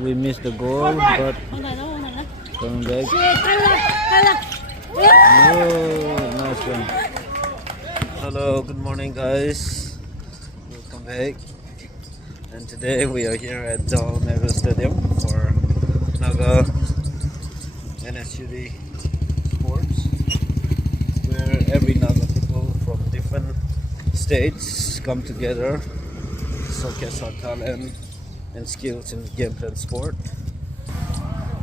we missed the goal, but coming back. Oh, nice one. Hello, good morning, guys. Welcome back. And today we are here at the Naga Stadium for Naga NSUD Sports, where every Naga people from different states come together, showcase our talent and skills in games and sport.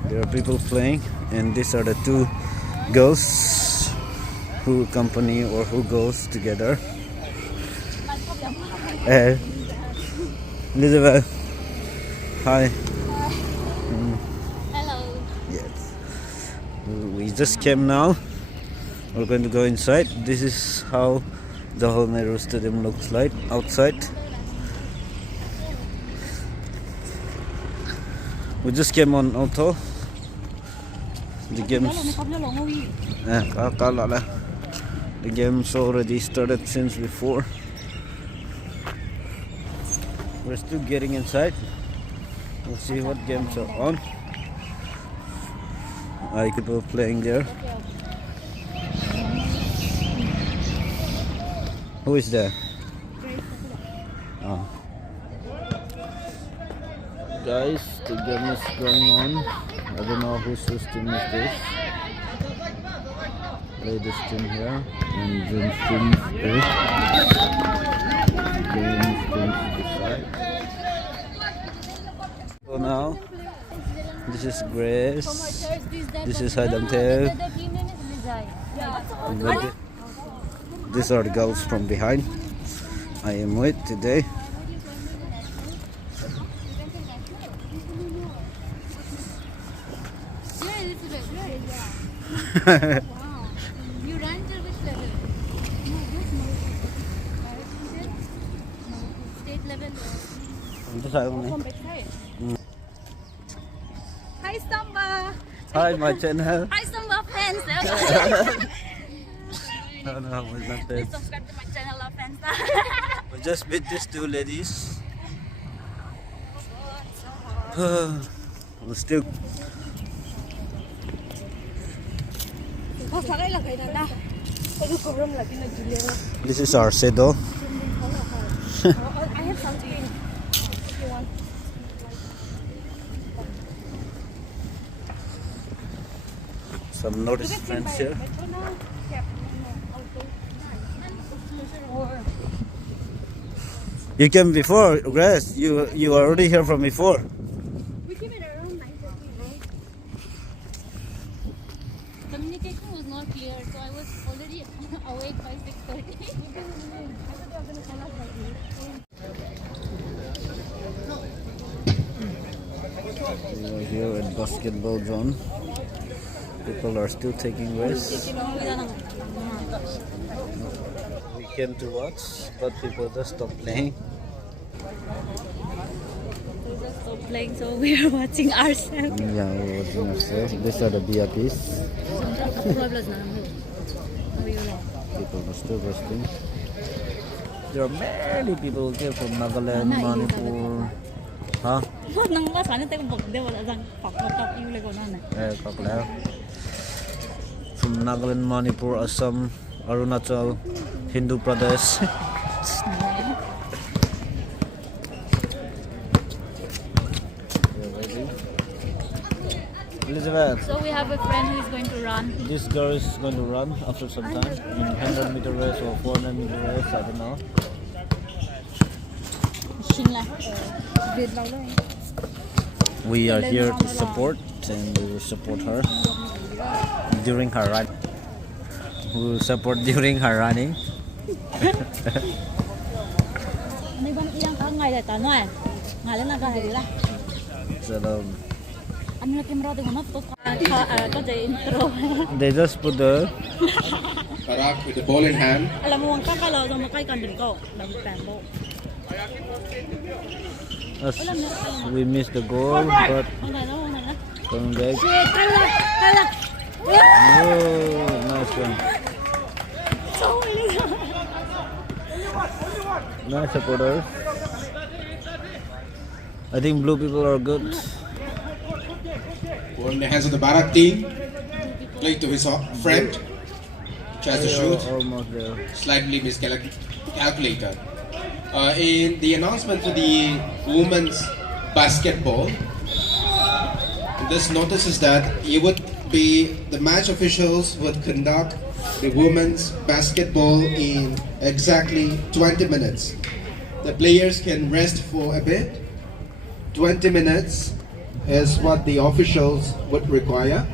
There are people playing, and these are the two girls who accompany or who goes together. Elizabeth, hi. Hello. Yes. We just came now. We're going to go inside. This is how the whole Nehru Stadium looks like outside. We just came on auto. The game's already started since before. We're still getting inside. We'll see what games are on. People playing there. Who is there? Oh. Guys, the game is going on. I don't know whose team is this. Ladies team here and gents team here. Games teams decide. So now, this is Grace. This is Haidamtel. These are the girls from behind. I am with today. You ran to which level? State level. Hi Samba! Hi, my channel. Hi Samba fans! No, we're not Please dead. subscribe to my channel, love fans. We just met these two ladies. We're still. This is our sedo. I have something if you want. Some notice friends here. You came before, Grace. You were already here from before. We came at around 9:30. Communication was not clear, so I was already awake by 6:30. We are here at basketball zone. People are still taking rest. We came to watch, but people just stopped playing. We just stopped playing, so we are watching ourselves. Yeah, we're watching ourselves. These are the VIPs. People are still resting. There are many people here from Nagaland, Manipur. Huh? From Nagaland, Manipur, Assam, Arunachal, Hindu Pradesh. Elizabeth, So we have a friend who is going to run. this girl is going to run after some time in 100-meter race or 400-meter race, I don't know. We are here to support and we will support her during her run. We will support during her running. So they just put the Karak with the ball in hand. we missed the goal, but coming back. Oh, nice one. Nice supporters. I think blue people are good. Ball in the hands of the Barak team. Play to his friend. Tries to shoot. Almost there. Slightly miscalculated. In the announcement for the women's basketball, this notices that the match officials would conduct the women's basketball in exactly 20 minutes. The players can rest for a bit. 20 minutes is what the officials would require.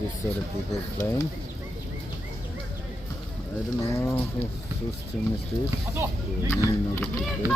This sort of people playing. I don't know whose team is this. Many Naga people.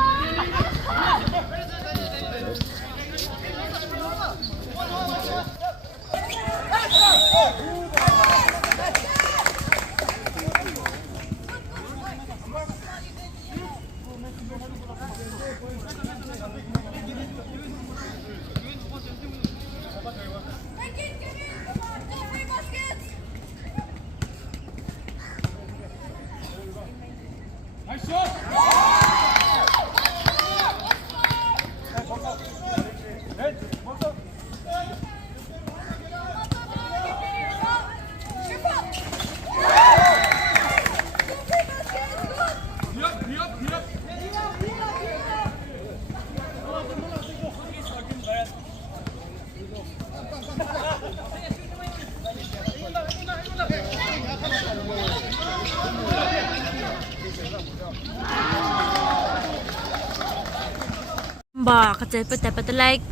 Bà cái bật like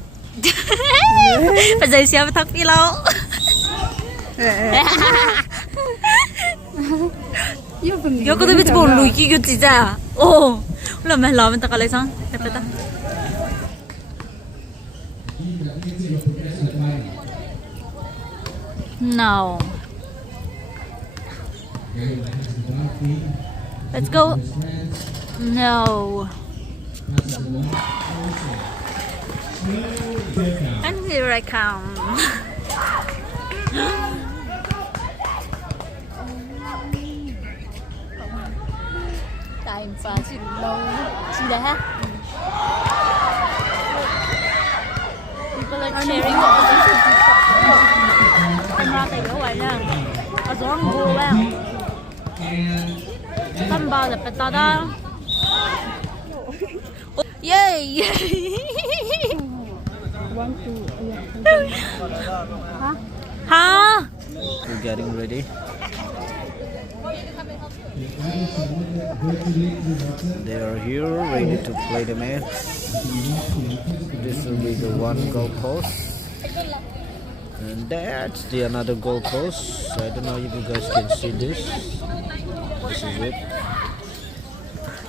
bây giờ xem thắc phi lâu yo có biết bồn lùi kia gì ra ô là mày làm ta cái này sao bật no let's go no and here I come. Time pass in lâu. See that? People are cheering on the camera tayo wala. Azong go lang. Tamba la patada. Yay! Huh? We're getting ready. They are here, ready to play the match. This will be the one goal post, and that's the another goal post. I don't know if you guys can see this. This is it.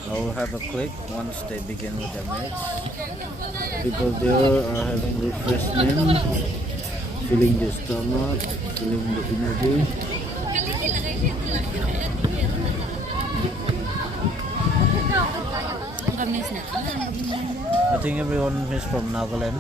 I will have a click once they begin with the match. People there are having refreshment, filling the stomach, filling the energy. I think everyone is from Nagaland.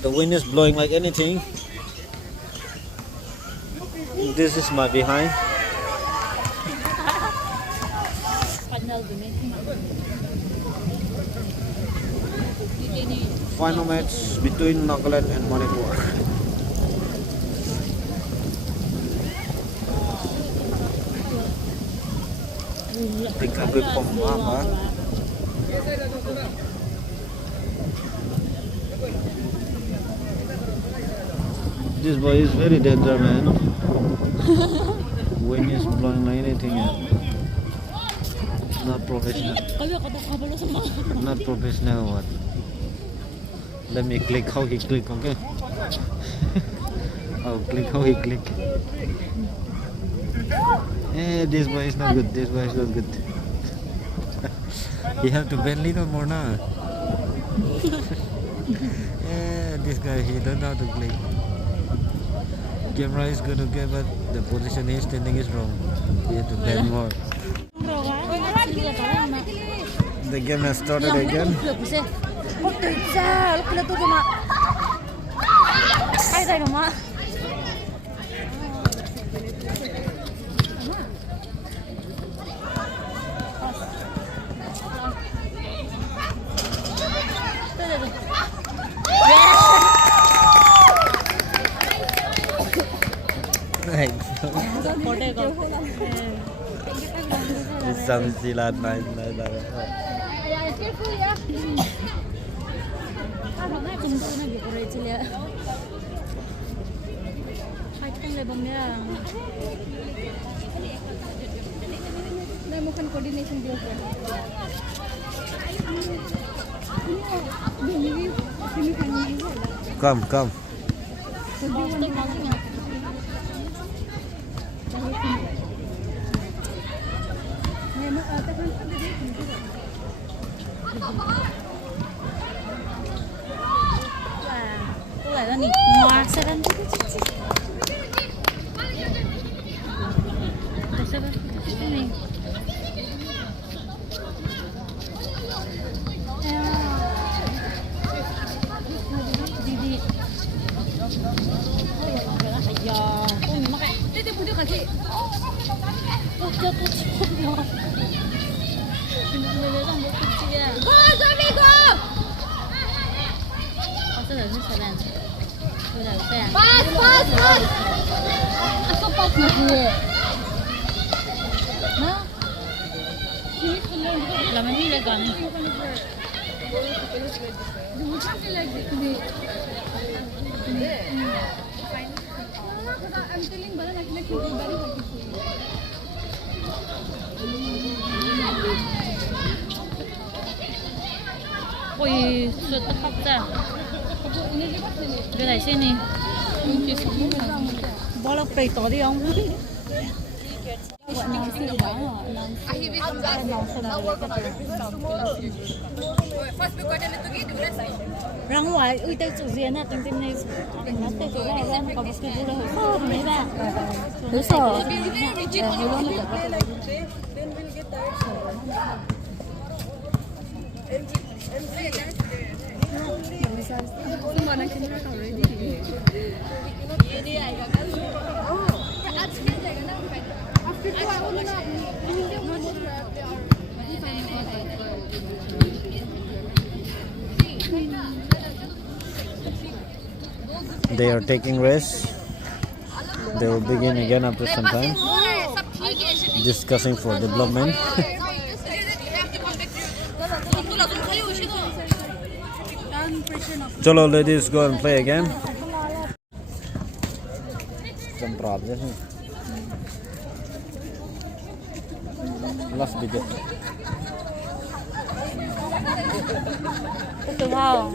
The wind is blowing like anything. This is my behind. Final match between Nagaland and Manipur. Think a good pump, This boy is very dangerous, man. Wind is blowing like anything. Not professional. Not professional. What? Let me click how he click. Okay. Oh, click how he click. This boy is not good. This boy is not good. You have to bend little more now. This guy, he don't know how to click. Camera is good, okay, but the position he's standing is wrong. You have to bend more. The game has started again. Isang silat na Come. Ôi, suốt tất khóc ra. Cái này xem đi. Bỏ lọc đầy tỏ đi không? Ra ngoài ui tay chủ diện à, tình này nó tay chủ này ra có một cái vui là hơi mấy bạn. Thứ sở. They are taking rest. They will begin again after some time, discussing for development. Cholo, ladies, go and play again. Some problem. Last bigger. Wow.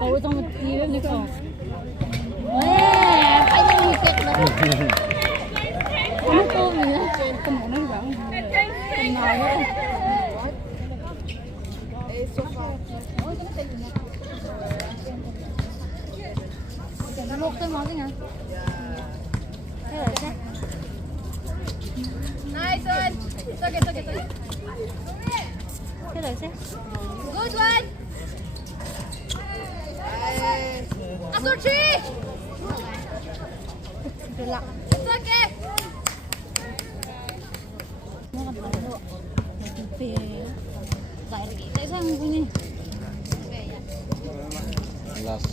Cậu trong một tí em đi không? Anh đi kết đó. Không tôm gì nữa. Không có nó vẫn. Không nói nữa. Nó một cái món gì nhỉ? Thế là sao? Nice one. It's okay, it's okay, it's okay. Thế là sao? Good one. Asuchi. Được lặng. It's okay. Nó còn phải độ. Về tại sao không đi? Last.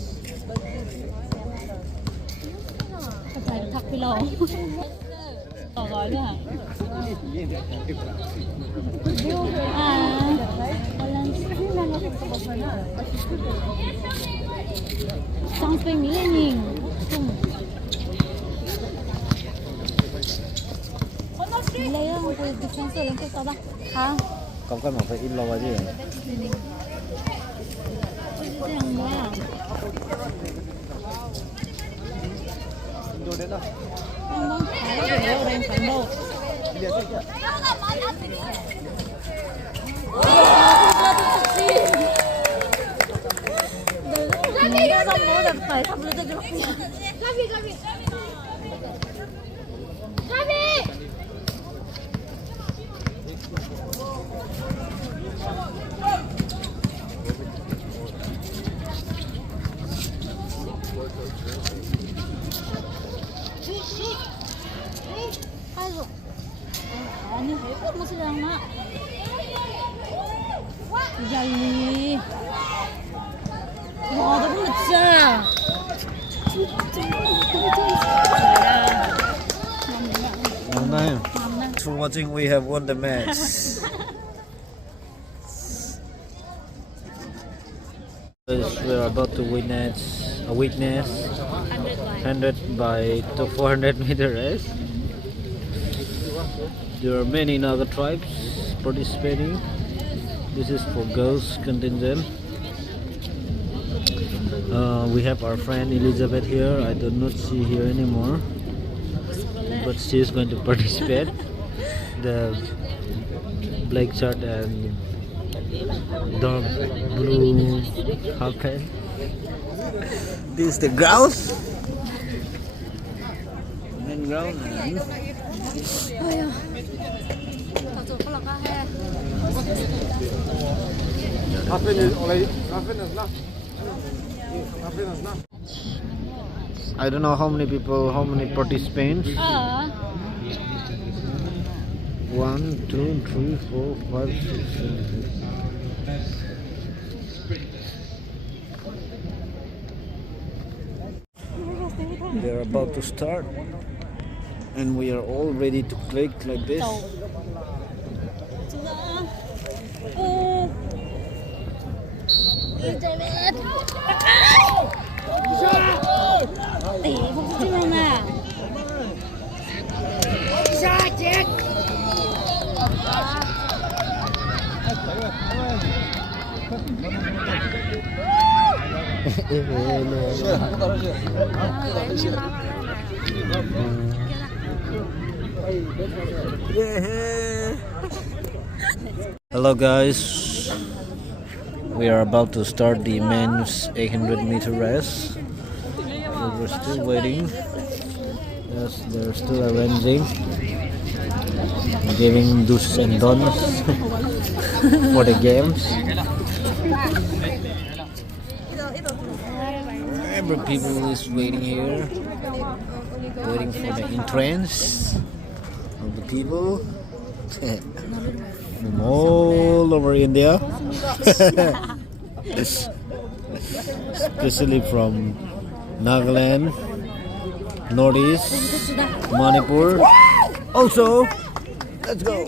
Phải thật phi lò. Tỏ gói nữa hả? Trong phim Mỹ nhìn lấy không? Tôi xem sửa lên cái tao ba hả? Không cần phải in logo chứ. Cái hàng mới à? Đồ đến đâu? Không vâng, phải ở đây phản đồ. Nó xong bố là phải thắp lên cho Gabi. 아이고. 아니, 왜 무슨 양아? 야이. 와, 너무 진짜. For watching, we have won the match. We're about to witness 100 by 400 meter race. There are many Naga tribes participating. This is for girls contingent. We have our friend Elizabeth here. I do not see here anymore, but she is going to participate. The black shirt and dark blue half pant. This is the grouse. And grouse. I don't know how many people, how many participants. 1, 2, 3, 4, 5, 6, 7, 8. They're about to start, and we are all ready to click like this. Tỷ không có chim à? Ra chết. Hello guys, we are about to start the men's 800-meter race. We're still waiting. Yes, they're still arranging, giving do's and don'ts for the games. Every people is waiting here, waiting for the entrance of the people from all over India, especially from Nagaland, Northeast, Manipur. Also, let's go.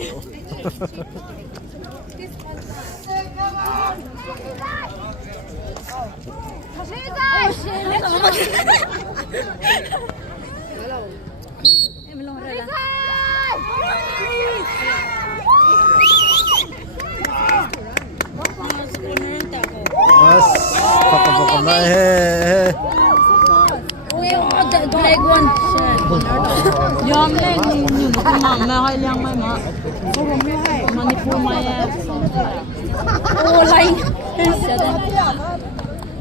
Mas, pakapakam na. Mang na hai liang mai ma. Manipur mai ya. Oh lai.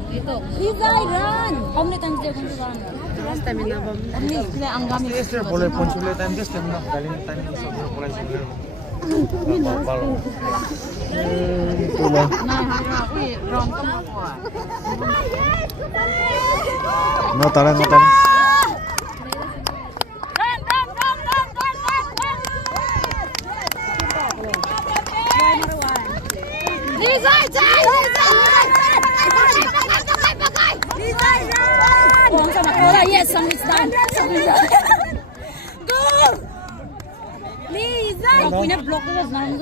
Itu. Lizai run. Om ni tang je kon run. Last time na bom. Om ni le anggami. Este boleh ponchule time guys kena kali time so boleh sini. Itulah. No taran no taran. Yes, something's done. Something's done. Go! Lisa! Punya block was done.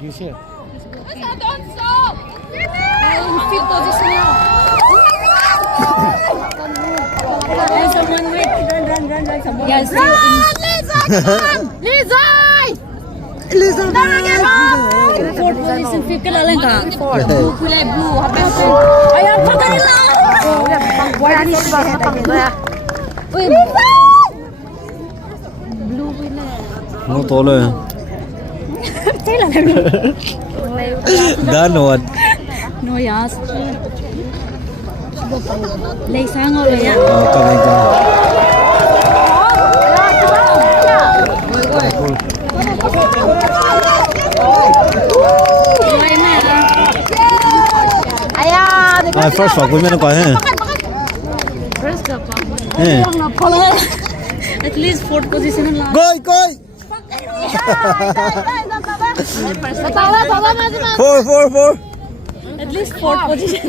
You see? Don't stop. In fifth position now. And someone wait. Run. Someone. Yes, still in. Lisa, come on. Lisa. Fourth position, fifth ke lalang ka. Blue, kulay blue. Ayan, pagkarila. Uy, blue wala. No tole. Tela na. Danod. No yas. Lay sang or ya. Kamay ka. First walk, women ko eh. First up. Eh. At least fourth position lang. Goy. Baba, masih. 4. At least fourth position.